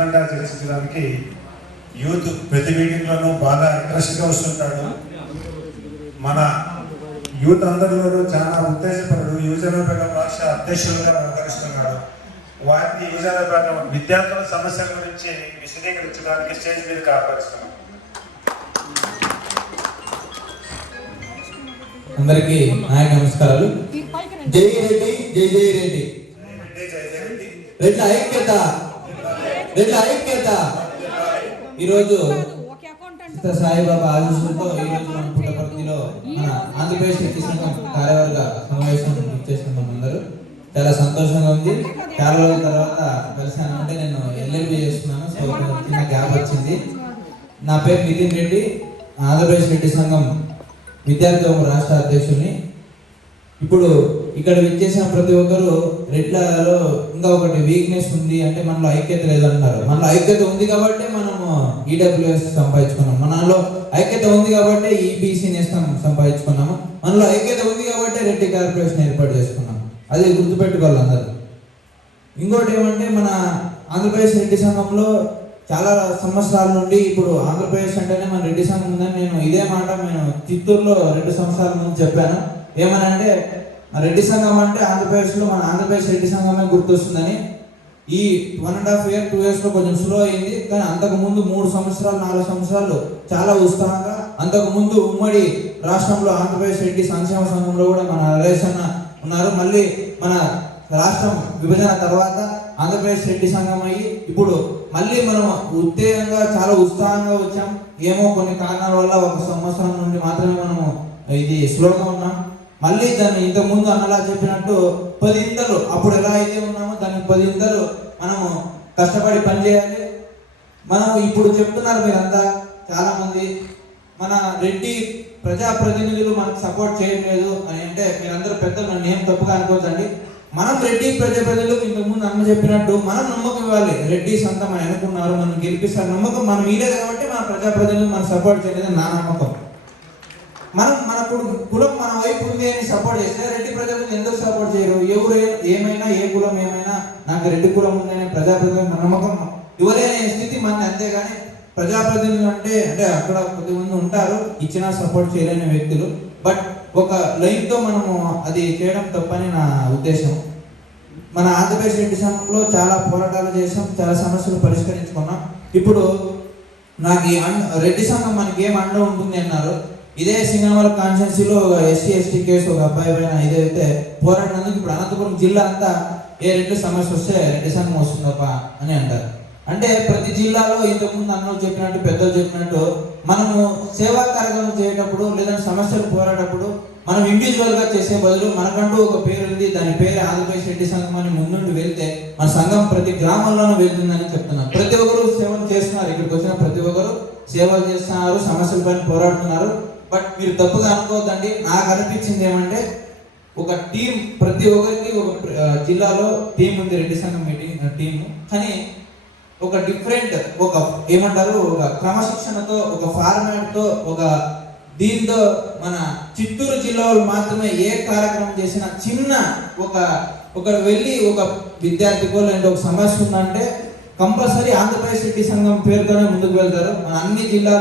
క్షుణ్ణంగా చర్చించడానికి యూత్ ప్రతి మీటింగ్లోనూ బాగా ఇంట్రెస్ట్గా వస్తుంటాడు. మన యూత్ అందరిలోనూ చాలా ఉత్తేజపరుడు. యువజనపేట భాష అధ్యక్షులుగా వ్యవహరిస్తున్నాడు. వారికి యువజనపేట విద్యార్థుల సమస్యల గురించి విశదీకరించడానికి స్టేజ్ మీద ఆహ్వానిస్తున్నాం. అందరికీ నాయ నమస్కారాలు. జై రెడ్డి, జై జై రెడ్డి. రెడ్ల ఐక్యత, రెడ్ల ఐక్యత. ఈరోజు సాయిబాబా ఆశీస్సులతో ఈరోజు మన పుట్టపర్తిలో మన ఆంధ్రప్రదేశ్ రెడ్డి సంఘం కార్యవర్గ సమావేశం ఇచ్చేస్తున్నాం. అందరూ చాలా సంతోషంగా ఉంది. చాలా రోజుల తర్వాత కలిసాను. అంటే నేను ఎల్ఎల్బి చేస్తున్నాను, సో చిన్న గ్యాప్ వచ్చింది. నా పేరు నితిన్ రెడ్డి, ఆంధ్రప్రదేశ్ రెడ్డి సంఘం విద్యార్థి రాష్ట్ర అధ్యక్షుడిని. ఇప్పుడు ఇక్కడ విచ్చేసిన ప్రతి ఒక్కరు రెడ్లలో ఇంకా ఒకటి వీక్నెస్ ఉంది అంటే మనలో ఐక్యత లేదన్నారు. మనలో ఐక్యత ఉంది కాబట్టి మనము ఈడబ్ల్యూఎస్ సంపాదించుకున్నాం. మనలో ఐక్యత ఉంది కాబట్టి ఈబీసీ నేస్తం సంపాదించుకున్నాము. మనలో ఐక్యత ఉంది కాబట్టి రెడ్డి కార్పొరేషన్ ఏర్పాటు చేసుకున్నాం. అది గుర్తుపెట్టుకోవాలి అందరూ. ఇంకోటి ఏమంటే మన ఆంధ్రప్రదేశ్ రెడ్డి సంఘంలో చాలా సంవత్సరాల నుండి ఇప్పుడు ఆంధ్రప్రదేశ్ అంటేనే మన రెడ్డి సంఘం ఉందని నేను ఇదే మాట నేను చిత్తూరులో 2 సంవత్సరాల ముందు చెప్పాను. ఏమనంటే రెడ్డి సంఘం అంటే ఆంధ్రప్రదేశ్లో మన ఆంధ్రప్రదేశ్ రెడ్డి సంఘమే గుర్తొస్తుందని. ఈ 1.5 year 2 years లో కొంచెం స్లో అయింది. కానీ అంతకుముందు 3 సంవత్సరాలు 4 సంవత్సరాలు చాలా ఉత్సాహంగా, అంతకుముందు ఉమ్మడి రాష్ట్రంలో ఆంధ్రప్రదేశ్ రెడ్డి సంక్షేమ సంఘంలో కూడా మన నరేష్ అన్న ఉన్నారు. మళ్ళీ మన రాష్ట్రం విభజన తర్వాత ఆంధ్రప్రదేశ్ రెడ్డి సంఘం అయ్యి ఇప్పుడు మళ్ళీ మనం ఉత్తేజంగా చాలా ఉత్సాహంగా వచ్చాం. ఏమో కొన్ని కారణాల వల్ల 1 సంవత్సరం నుండి మాత్రమే మనము ఇది స్లోగా ఉన్నాం. మళ్ళీ దాన్ని ఇంతకుముందు అన్నలా చెప్పినట్టు 10 ఇంతలు అప్పుడు ఎలా అయితే ఉన్నామో దానికి 10 ఇంతలు మనము కష్టపడి పనిచేయాలి. మనం ఇప్పుడు చెప్తున్నారు మీరంతా చాలా మంది మన రెడ్డి ప్రజాప్రతినిధులు మనకు సపోర్ట్ చేయట్లేదు అని అంటే మీరందరూ పెద్దలు నన్ను ఏం తప్పుగా అనుకోవద్దండి. మనం రెడ్డి ప్రజాప్రతినిధులకు ఇంతకుముందు అన్న చెప్పినట్టు మనం నమ్మకం ఇవ్వాలి. రెడ్డి సొంత మనం అనుకున్నారు, మనం గెలిపిస్తారు నమ్మకం మనం ఇలేదు కాబట్టి మన ప్రజాప్రతినిధులు మనం సపోర్ట్ చేయలేదు నా నమ్మకం. మనం మన కులం మన వైపు ఉంది అని సపోర్ట్ చేస్తే రెడ్డి ప్రజాప్రతినిధులు ఎందుకు సపోర్ట్ చేయరు? ఎవరు ఏమైనా ఏ కులం ఏమైనా నాకు రెడ్డి కులం ఉంది అనే ప్రజాప్రతినిధులు నమ్మకం ఎవరైనా స్థితి మన. అంతేగాని ప్రజాప్రతినిధులు అంటే అక్కడ కొద్దిమంది ఉంటారు ఇచ్చినా సపోర్ట్ చేయలేని వ్యక్తులు. బట్ ఒక లైన్తో మనము అది చేయడం తప్పని నా ఉద్దేశం. మన ఆంధ్రప్రదేశ్ రెడ్డి సంఘంలో చాలా పోరాటాలు చేసాం, చాలా సమస్యలు పరిష్కరించుకున్నాం. ఇప్పుడు నాకు రెడ్డి సంఘం మనకి ఏం అండ ఉంటుంది అన్నారు. ఇదే సింగనమల కాన్స్టిట్యున్సీలో ఎస్సీ ఎస్టీ కేసు ఒక అబ్బాయి పైన ఇదైతే పోరాడినందుకు ఇప్పుడు అనంతపురం జిల్లా అంతా ఏ రెడ్డి సమస్య వస్తే రెడ్డి సంఘం వస్తుందప్ప అని అంటారు. అంటే ప్రతి జిల్లాలో ఇంతకుముందు అన్నలు చెప్పినట్టు పెద్దలు చెప్పినట్టు మనము సేవా కార్యక్రమం చేసేటప్పుడు లేదంటే సమస్యలు పోరాటప్పుడు మనం ఇండివిజువల్గా చేసే బదులు మనకంటూ ఒక పేరు ఉంది, దాని పేరు ఆంధ్రప్రదేశ్ రెడ్డి సంఘం అని ముందుండి వెళ్తే మన సంఘం ప్రతి గ్రామంలోనూ వెళ్తుందని చెప్తున్నారు. ప్రతి ఒక్కరు సేవలు చేస్తున్నారు. ఇక్కడికి వచ్చిన ప్రతి ఒక్కరు సేవలు చేస్తున్నారు, సమస్యల పైన పోరాడుతున్నారు. బట్ మీరు తప్పుగా అనుకోవద్దండి. నాకు అనిపించింది ఏమంటే ఒక టీం, ప్రతి ఒక్కరికి ఒక జిల్లాలో టీం ఉంది, రెడ్డి సంఘం మీటింగ్ టీము. కానీ ఒక డిఫరెంట్ ఒక ఏమంటారు ఒక క్రమశిక్షణతో ఒక ఫార్మాట్తో ఒక దీంతో మన చిత్తూరు జిల్లాలో మాత్రమే ఏ కార్యక్రమం చేసినా చిన్న ఒక వెళ్ళి ఒక విద్యార్థికో లేదంటే ఒక సమస్య ఉందంటే కంపల్సరీ ఆంధ్రప్రదేశ్ రెడ్డి సంఘం పేరుతోనే ముందుకు వెళ్తారు. మన అన్ని జిల్లాలు